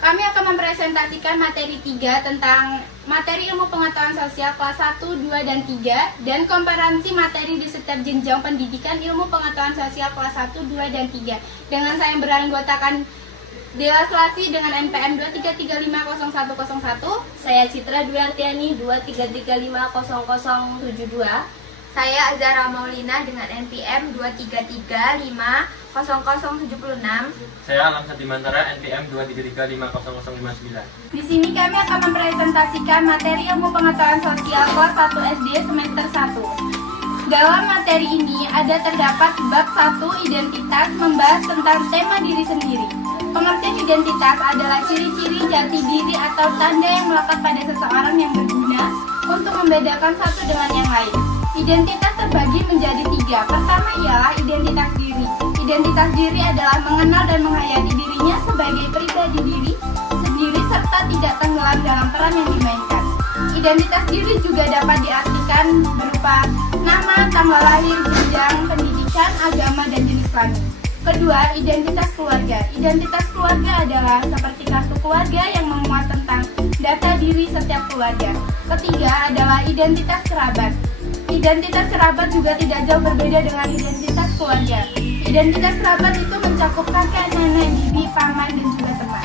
Kami akan mempresentasikan materi 3 tentang materi ilmu pengetahuan sosial kelas 1, 2, dan 3 dan komparasi materi di setiap jenjang pendidikan ilmu pengetahuan sosial kelas 1, 2, dan 3 dengan saya yang beranggotakan Dewa Selasi dengan NPM 23350101. Saya Citra Duyartiani 23350072. Saya Azhara Maulina dengan NPM 23350076. Saya Alam Sadimantara NPM 23350059. Di sini kami akan mempresentasikan materi ilmu pengetahuan sosial kelas 1 SD semester 1. Dalam materi ini terdapat bab 1 identitas membahas tentang tema diri sendiri. Pengertian identitas adalah ciri-ciri jati diri atau tanda yang melekat pada seseorang yang berguna untuk membedakan satu dengan yang lain. Identitas terbagi menjadi 3. Pertama ialah identitas diri. Identitas diri adalah mengenal dan menghayati dirinya sebagai pribadi diri sendiri serta tidak tenggelam dalam peran yang dimainkan. Identitas diri juga dapat diartikan berupa nama, tanggal lahir, jenjang pendidikan, agama, dan jenis kelamin. Kedua, identitas keluarga. Identitas keluarga adalah seperti kartu keluarga yang memuat tentang data diri setiap keluarga. Ketiga adalah identitas kerabat. Identitas kerabat juga tidak jauh berbeda dengan identitas keluarga. Identitas kerabat itu mencakup kakek, nenek, bibi, paman, dan juga teman.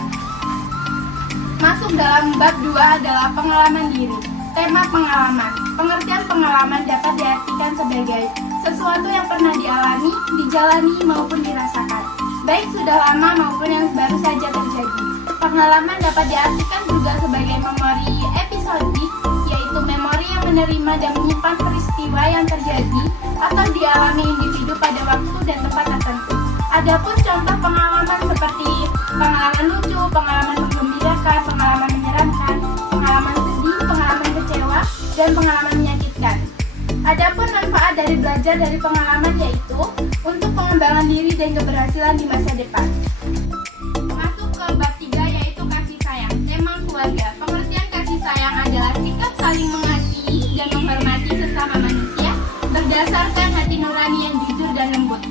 Masuk dalam bab 2 adalah pengalaman diri. Tema pengalaman. Pengertian pengalaman dapat diartikan sebagai sesuatu yang pernah dialami, dijalani, maupun dirasakan, baik sudah lama maupun yang baru saja terjadi. Pengalaman dapat diartikan juga sebagai memori episodik, yaitu memori yang menerima dan menyimpan peristiwa yang terjadi atau dialami individu pada waktu dan tempat tertentu. Adapun contoh pengalaman seperti pengalaman lucu, pengalaman menggembirakan, pengalaman menyeramkan, pengalaman sedih, pengalaman kecewa, dan pengalaman menyakitkan. Adapun manfaat dari belajar dari pengalaman yaitu untuk pengembangan diri dan keberhasilan di masa depan. Masuk ke bab 3 yaitu kasih sayang. Tema keluarga. Pengertian kasih sayang adalah sikap saling mengasihi dan menghormati sesama manusia berdasarkan hati nurani yang jujur dan lembut.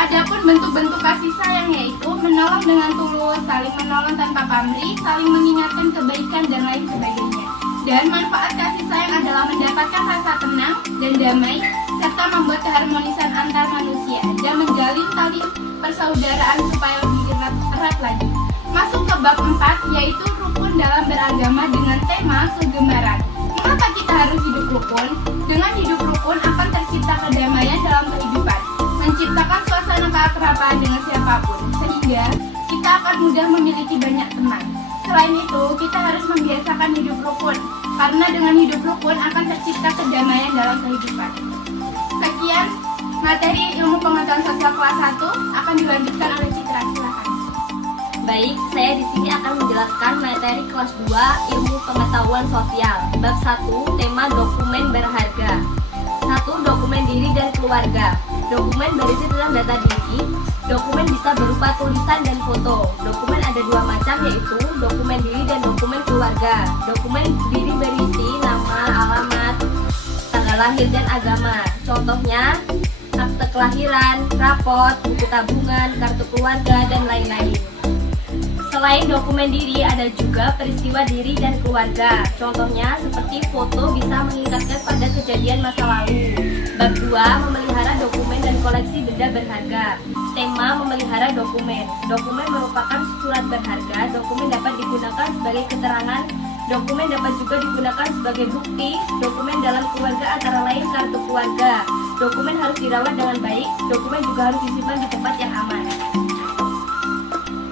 Adapun bentuk-bentuk kasih sayang yaitu menolong dengan tulus, saling menolong tanpa pamrih, saling mengingatkan kebaikan, dan lain sebagainya. Dan manfaat kasih sayang adalah mendapatkan rasa tenang dan damai, serta membuat keharmonisan antar manusia dan menjalin tali persaudaraan supaya lebih erat lagi. Masuk ke bab 4 yaitu rukun dalam beragama dengan tema kegemaran. Mengapa kita harus hidup rukun? Dengan hidup rukun akan tercipta kedamaian dalam kehidupan, menciptakan suasana keakraban dengan siapapun, sehingga kita akan mudah memiliki banyak teman. Selain itu, kita harus membiasakan hidup rukun, karena dengan hidup rukun akan tercipta kedamaian dalam kehidupan. Sekian materi ilmu pengetahuan sosial kelas 1 akan dilanjutkan oleh Citra. Silakan. Baik, saya di sini akan menjelaskan materi kelas 2 ilmu pengetahuan sosial. Bab 1, tema dokumen berharga. 1. Dokumen diri dan keluarga. Dokumen berisi tentang data diri. Dokumen bisa berupa tulisan dan foto. Dokumen ada 2 macam yaitu dokumen diri dan dokumen keluarga. Dokumen diri berisi nama, alamat, tanggal lahir, dan agama. Contohnya akte kelahiran, raport, buku tabungan, kartu keluarga, dan lain-lain. Selain dokumen diri, ada juga peristiwa diri dan keluarga. Contohnya seperti foto bisa mengingatkan pada kejadian masa lalu. Bab 2, memelihara dokumen dan koleksi benda berharga. Tema memelihara dokumen. Dokumen merupakan surat berharga. Dokumen dapat digunakan sebagai keterangan. Dokumen dapat juga digunakan sebagai bukti. Dokumen dalam keluarga antara lain kartu keluarga. Dokumen harus dirawat dengan baik. Dokumen juga harus disimpan di tempat yang aman.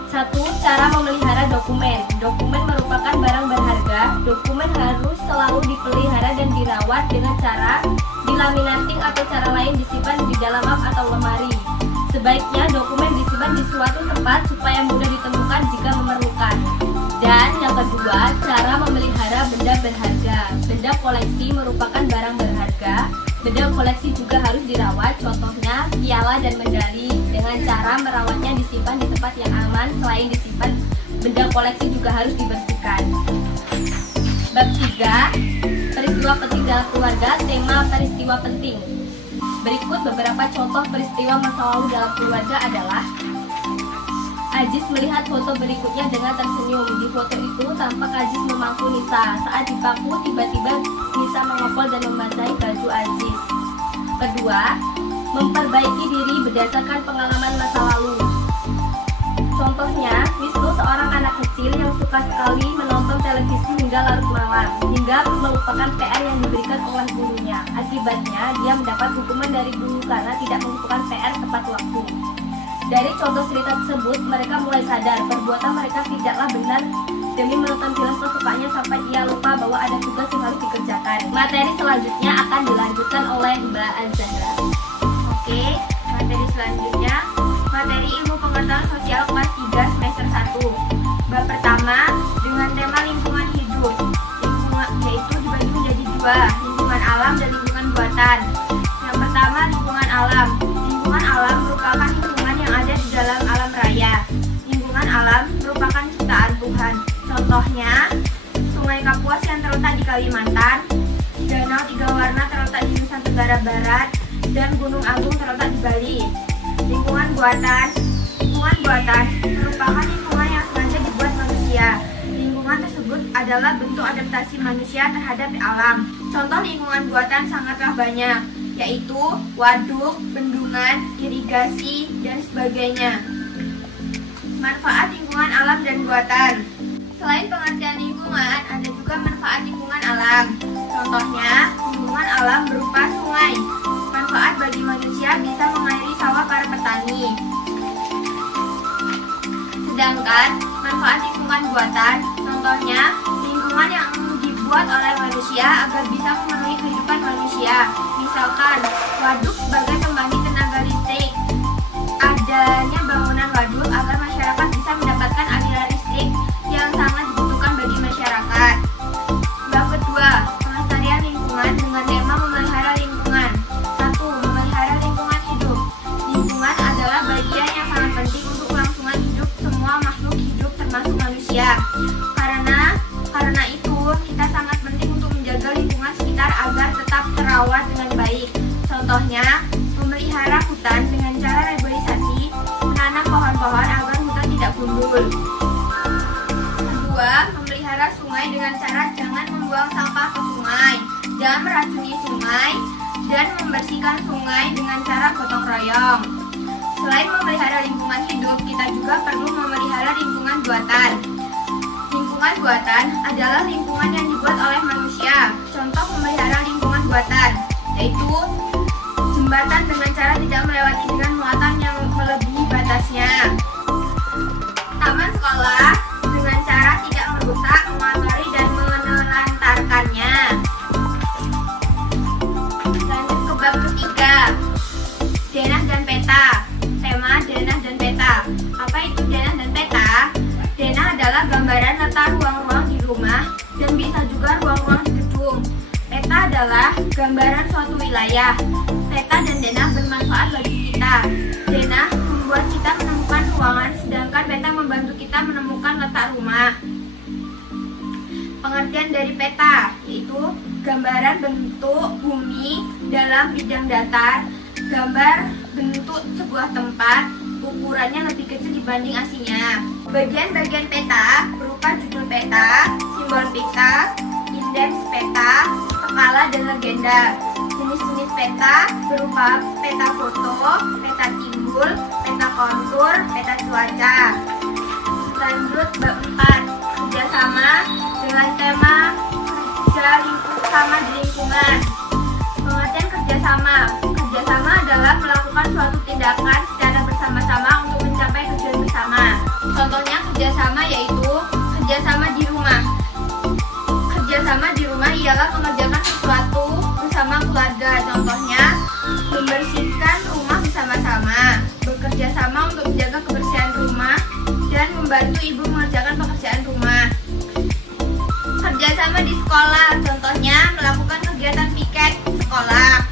1. Cara memelihara dokumen. Dokumen merupakan barang berharga. Dokumen harus selalu dipelihara dan dirawat dengan cara dilaminating atau cara lain disimpan di dalam map atau lemari. Sebaiknya dokumen disimpan di suatu tempat supaya mudah ditemukan jika memerlukan. Dan yang kedua, cara memelihara benda berharga. Benda koleksi merupakan barang berharga. Benda koleksi juga harus dirawat, contohnya piala dan medali. Dengan cara merawatnya disimpan di tempat yang aman. Selain disimpan, benda koleksi juga harus dibersihkan. Bab 3, peristiwa penting dalam keluarga. Tema peristiwa penting. Berikut beberapa contoh peristiwa masa lalu dalam keluarga adalah Ajis melihat foto berikutnya dengan tersenyum. Di foto itu tampak Ajis memangku Nisa. Saat dipaku, tiba-tiba Nisa mengepol dan membasahi baju Ajis. Kedua, memperbaiki diri berdasarkan pengalaman masa lalu. Contohnya, Wisnu seorang anak kecil yang suka sekali menonton televisi hingga larut malam, hingga melupakan PR yang diberikan oleh gurunya. Akibatnya, dia mendapat hukuman dari guru karena tidak melakukan PR tepat waktu. Dari contoh cerita tersebut, mereka mulai sadar perbuatan mereka tidaklah benar demi menonton film kesukaannya sampai ia lupa bahwa ada tugas yang harus dikerjakan. Materi selanjutnya akan dilanjutkan oleh Mbak Azahra. Oke, materi selanjutnya materi ilmu pengetahuan sosial kelas 3 semester 1. Bab pertama dengan tema lingkungan hidup. Lingkungan yaitu dibagi menjadi dua, lingkungan alam dan lingkungan buatan. Yang pertama lingkungan alam. Lingkungan alam merupakan lingkungan yang ada di dalam alam raya. Lingkungan alam merupakan ciptaan Tuhan. Contohnya, Sungai Kapuas yang terletak di Kalimantan, Danau Tiga Warna terletak di Nusa Tenggara Barat, dan Gunung Agung terletak di Bali. Lingkungan buatan merupakan lingkungan yang sengaja dibuat manusia. Lingkungan tersebut adalah bentuk adaptasi manusia terhadap alam. Contoh lingkungan buatan sangatlah banyak, yaitu waduk, bendungan, irigasi, dan sebagainya. Manfaat lingkungan alam dan buatan. Selain pengertian lingkungan, ada juga manfaat lingkungan alam. Contohnya, lingkungan alam berupa sungai. Manfaat bagi manusia bisa mengairi sawah para petani. Sedangkan manfaat lingkungan buatan, contohnya lingkungan yang dibuat oleh manusia agar bisa memenuhi kehidupan manusia. Misalkan, waduk sebagai pembangkit tenaga listrik. Adanya bangunan waduk agar masyarakat bisa mendapatkan aliran listrik yang sangat dibutuhkan bagi masyarakat. Bab kedua, pelestarian lingkungan dengan tema memelihara lingkungan. 1. Memelihara lingkungan hidup. Lingkungan adalah bagian yang sangat penting untuk kelangsungan hidup semua makhluk hidup termasuk manusia. Karena itu, kita sangat penting untuk menjaga lingkungan sekitar agar tetap terawat dengan baik. Contohnya, memelihara hutan dengan cara reboisasi, menanam pohon-pohon agar hutan tidak gundul. Kedua, memelihara sungai dengan cara jangan membuang sampah ke sungai, jangan meracuni sungai, dan membersihkan sungai dengan cara gotong royong. Selain memelihara lingkungan hidup, kita juga perlu memelihara lingkungan buatan. Lingkungan buatan adalah lingkungan yang dibuat oleh manusia. Contoh memelihara lingkungan buatan, yaitu jembatan dengan cara tidak melewati dengan muatan yang melebihi batasnya. Taman sekolah dengan cara tidak merusak, mengotori, dan menelantarkannya. Lanjut ke bab ketiga, denah dan peta. Tema denah dan peta. Apa itu denah dan peta? Denah adalah gambaran letak ruang-ruang di rumah dan bisa juga ruang-ruang di gedung. Peta adalah gambaran suatu wilayah. Peta dan denah bermanfaat bagi kita. Denah membuat kita menemukan ruangan, sedangkan peta membantu kita menemukan letak rumah. Pengertian dari peta yaitu gambaran bentuk bumi dalam bidang datar, gambar bentuk sebuah tempat, ukurannya lebih kecil dibanding aslinya. Bagian-bagian peta berupa judul peta, simbol peta, indeks peta, skala, dan legenda. Jenis-jenis peta berupa peta foto, peta timbul, peta kontur, peta cuaca. Lanjut bab 4, kerjasama dengan tema kerja sama di lingkungan. Pengertian kerjasama. Kerjasama adalah melakukan suatu tindakan secara bersama-sama untuk mencapai tujuan bersama. Contohnya kerjasama yaitu kerjasama di rumah. Kerjasama di rumah ialah mengerjakan sesuatu bersama keluarga. Contohnya membersihkan rumah bersama-sama, bekerja sama untuk menjaga kebersihan rumah, dan membantu ibu mengerjakan pekerjaan rumah. Kerjasama di sekolah, contohnya melakukan kegiatan piket sekolah.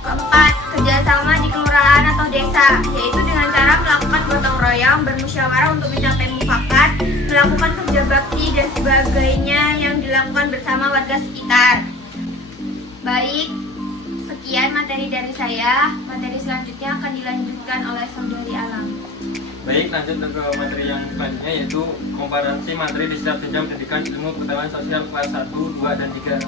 Keempat, kerjasama di kelurahan atau desa, yaitu dengan cara melakukan gotong royong, bermusyawarah untuk mencapai mufakat, melakukan kerja bakti, dan sebagainya yang dilakukan bersama warga sekitar. Baik, sekian materi dari saya. Materi selanjutnya akan dilanjutkan oleh Saudari Alam. Baik, lanjut ke materi yang selanjutnya, yaitu komparasi materi di setiap jenjang pendidikan ilmu pengetahuan sosial kelas 1, 2, dan 3.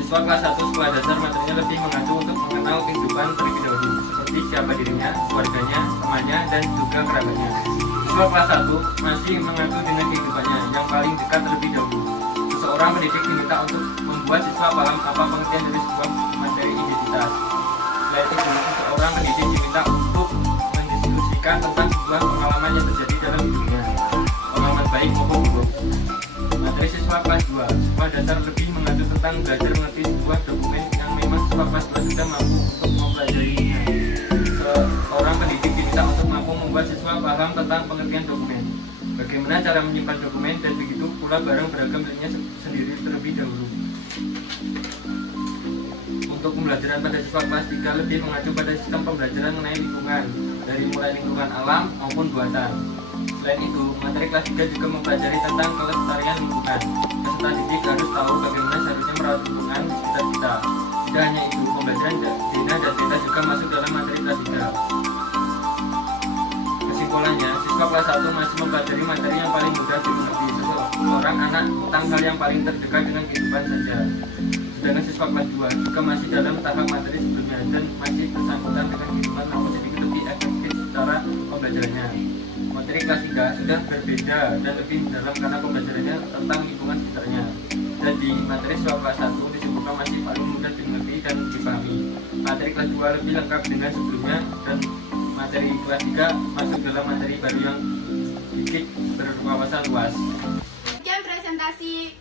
Siswa kelas 1 sekolah dasar materinya lebih mengacu untuk mengenal kehidupan terlebih dahulu, seperti siapa dirinya, keluarganya, temannya, dan juga kerabatnya. Siswa kelas 1 masih mengacu dengan kehidupannya yang paling dekat terlebih dahulu. Seseorang pendidik diminta untuk membuat siswa paham apa pengertian dari sebuah materi identitas. Selain itu, seseorang pendidik diminta untuk mendiskusikan tentang sebuah pengalaman yang terjadi dalam hidupnya, pengalaman baik maupun buruk. Materi siswa kelas 2, sekolah dasar lebih mengacu tentang belajar mengerti sebuah dokumen yang memang siswa kelas 2 sudah mampu untuk mempelajarinya. Seorang pendidik diminta untuk mampu membuat siswa paham tentang pengertian dokumen, bagaimana cara menyimpan dokumen, dan begitu pula barang beragam lainnya sendiri terlebih dahulu. Untuk pembelajaran pada siswa kelas 3 lebih mengacu pada sistem pembelajaran mengenai lingkungan, dari mulai lingkungan alam maupun buatan. Selain itu, materi kelas 3 juga mempelajari tentang kelestarian lingkungan. Peserta didik harus tahu bagaimana seharusnya merawat lingkungan di sekitar kita. Tidak hanya itu, pembelajaran zona dan beta juga masuk dalam materi kelas 3. Kesimpulannya, siswa kelas 1 masih mempelajari materi yang paling mudah dimengerti seseorang anak tentang hal yang paling terdekat dengan kehidupan saja. Sedangkan siswa kelas 2 juga masih dalam tahap materi sebelumnya dan masih bersangkutan dengan kehidupan namun sedikit lebih efektif secara pembelajarannya. Materi kelas 3 sudah berbeda dan lebih dalam karena pembelajarannya tentang lingkungan sekitarnya. Dan di materi siswa kelas 1 disebutkan masih paling mudah dimengerti dan dipahami. Materi kelas 2 lebih lengkap dengan sebelumnya, dan materi kelas 3 masuk dalam materi baru yang sedikit berwawasan luas. Sekian presentasi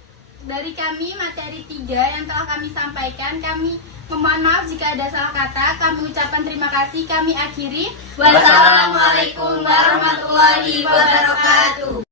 dari kami materi 3 yang telah kami sampaikan. Kami memohon maaf jika ada salah kata. Kami ucapkan terima kasih. Kami akhiri. Wassalamualaikum warahmatullahi wabarakatuh.